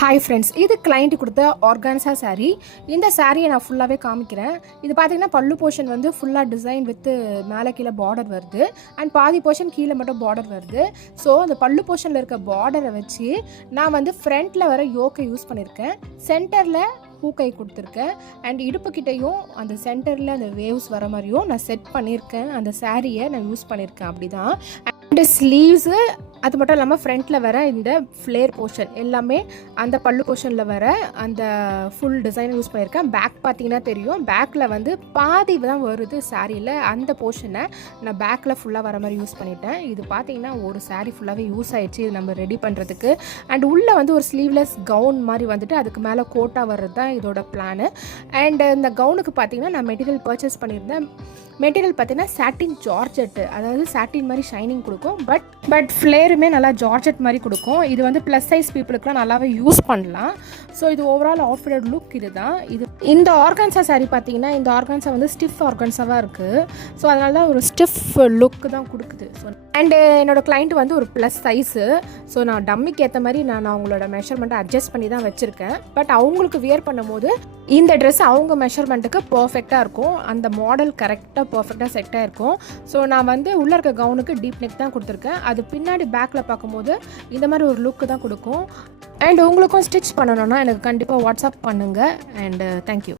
Hi friends, இது client கொடுத்த organza sari. இந்த சாரியை நான் ஃபுல்லாகவே காமிக்கிறேன். இது பார்த்தீங்கன்னா பல்லு போர்ஷன் வந்து ஃபுல்லாக டிசைன் வித்து மேலே கீழே பார்டர் வருது அண்ட் பாதி போர்ஷன் கீழே மட்டும் பார்டர் வருது. ஸோ அந்த பல்லு போர்ஷனில் இருக்க பார்டரை வச்சு நான் வந்து ஃப்ரண்ட்டில் வர யோக்கை யூஸ் பண்ணியிருக்கேன். சென்டரில் பூக்கை கொடுத்துருக்கேன் அண்ட் இடுப்புக்கிட்டையும் அந்த சென்டரில் அந்த வேவ்ஸ் வர மாதிரியும் நான் செட் பண்ணியிருக்கேன். அந்த சாரியை நான் யூஸ் பண்ணியிருக்கேன் அப்படி தான். அண்டு ஸ்லீவ்ஸு அது மட்டும் இல்லாமல் ஃப்ரண்ட்டில் வர இந்த ஃப்ளேர் போர்ஷன் எல்லாமே அந்த பல்லு போர்ஷனில் வர அந்த ஃபுல் டிசைன் யூஸ் பண்ணியிருக்கேன். பேக் பார்த்தீங்கன்னா தெரியும், பேக்கில் வந்து பாதி தான் வருது சாரியில். அந்த போர்ஷனை நான் பேக்கில் ஃபுல்லாக வர மாதிரி யூஸ் பண்ணிட்டேன். இது பார்த்தீங்கன்னா ஒரு சாரீ ஃபுல்லாகவே யூஸ் ஆகிடுச்சு இது நம்ம ரெடி பண்ணுறதுக்கு. அண்ட் உள்ளே வந்து ஒரு ஸ்லீவ்லெஸ் கவுன் மாதிரி வந்துட்டு அதுக்கு மேலே கோட்டா வர்றது தான் இதோட பிளானு. அண்ட் இந்த கவுனுக்கு பார்த்தீங்கன்னா நான் மெட்டீரியல் பர்ச்சேஸ் பண்ணியிருந்தேன். மெட்டீரியல் பார்த்தீங்கன்னா சாட்டின் ஜார்ஜெட்டு, அதாவது சாட்டின் மாதிரி ஷைனிங் கொடுக்கும். பட் ஃப்ளேருமே நல்லா ஜார்ஜெட் மாதிரி கொடுக்கும். இது வந்து ப்ளஸ் சைஸ் பீப்புளுக்குலாம் நல்லாவே யூஸ் பண்ணலாம். ஸோ இது ஓவரால் அவுட்ஃபிட்டட் லுக் இது தான். இந்த ஆர்கான்ஸா சாரீ பார்த்தீங்கன்னா இந்த ஆர்கான்ஸா வந்து ஸ்டிஃப் ஆர்கான்ஸாவாக இருக்குது. ஸோ அதனால தான் ஒரு ஸ்டிஃப் லுக்கு தான் கொடுக்குது. ஸோ அண்டு என்னோடய கிளைண்ட் வந்து ஒரு ப்ளஸ் சைஸு. ஸோ நான் டம்மிக்கு ஏற்ற மாதிரி நான் அவங்களோட மெஷர்மெண்ட்டை அட்ஜஸ்ட் பண்ணி தான் வச்சுருக்கேன். பட் அவங்களுக்கு வியர் பண்ணும்போது இந்த ட்ரெஸ் அவங்க மெஷர்மெண்ட்டுக்கு பர்ஃபெக்டாக இருக்கும். அந்த மாடல் கரெக்டாக பர்ஃபெக்டாக செட்டாக இருக்கும். ஸோ நான் வந்து உள்ளே இருக்க கவுனுக்கு டீப் நெக் தான் கொடுத்துருக்கேன். அது பின்னாடி பேக்கில் பார்க்கும்போது இந்த மாதிரி ஒரு லுக்கு தான் கொடுக்கும். அண்ட் உங்களுக்கும் ஸ்டிச் பண்ணணுன்னா எனக்கு கண்டிப்பாக வாட்ஸ்அப் பண்ணுங்கள். And thank you.